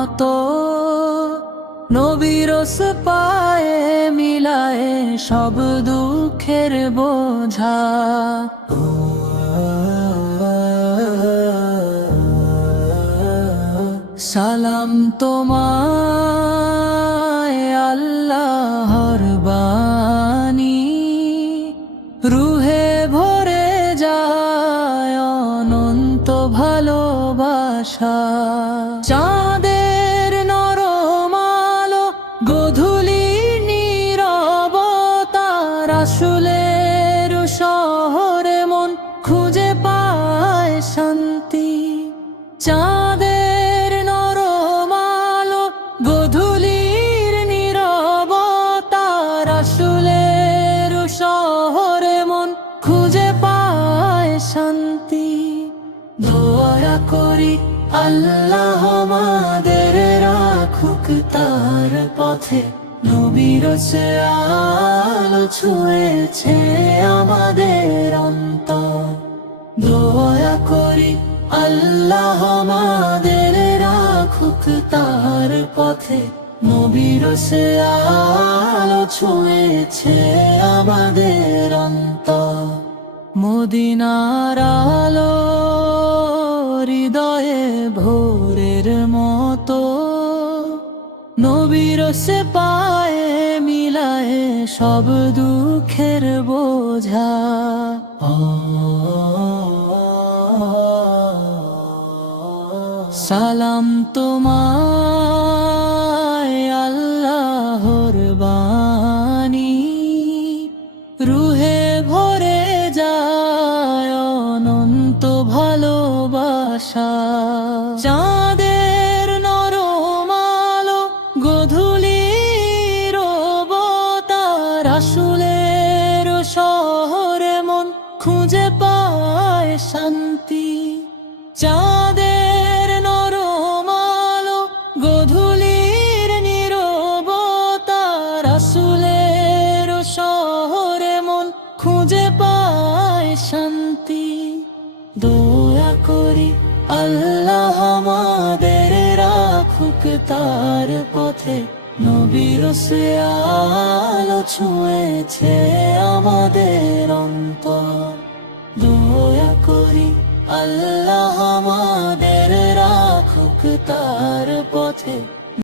মতো নবীর পায়ে মিলায় সব দুঃখের বোঝা। সালাম তোমায় আল্লাহর বাণী, রুহে ভরে যায় অনন্ত ভালোবাসা। চাঁদের নরম আলো, গোধূলির নীরবতা, রাসূলের শহরে মন খুঁজে পায় শান্তি। চাঁদের নরম আলো, গোধূলির নীরবতা, রাসূলের শহরে মন খুঁজে পায় শান্তি। দোয়া করি আল্লাহ আমাদের রাখুক তার পথে, নবীর আলো ছুঁয়েছে আমাদের অন্তর। দোয়া করি আল্লাহ আমাদের রাখুক তার পথে, নবীর আলো ছুঁয়েছে আমাদের অন্তর। মদিনার আলো হৃদয়ে ভোরের মতো, নবীর পায়ে মিলায় সব দুঃখের বোঝা। সালাম তোমায় আল্লাহর বাণী, রুহে ভরে যায় অনন্ত ভালোবাসা। চাঁদের নরম আলো, গোধূলির রবতা, রাসূলের শহরে মন খুঁজে পায় শান্তি। চাঁদের নরম আলো, গোধূলির নীরবতা, রাসূলের শহরে মন খুঁজে পায় শান্তি। দোয়া করি আল্লাহ আমাদের রাখুক তার পথে, নবীর আলো ছুঁয়েছে আমাদের অন্তর। দোয়া করি আল্লাহ আমাদের রাখুক তার পথে।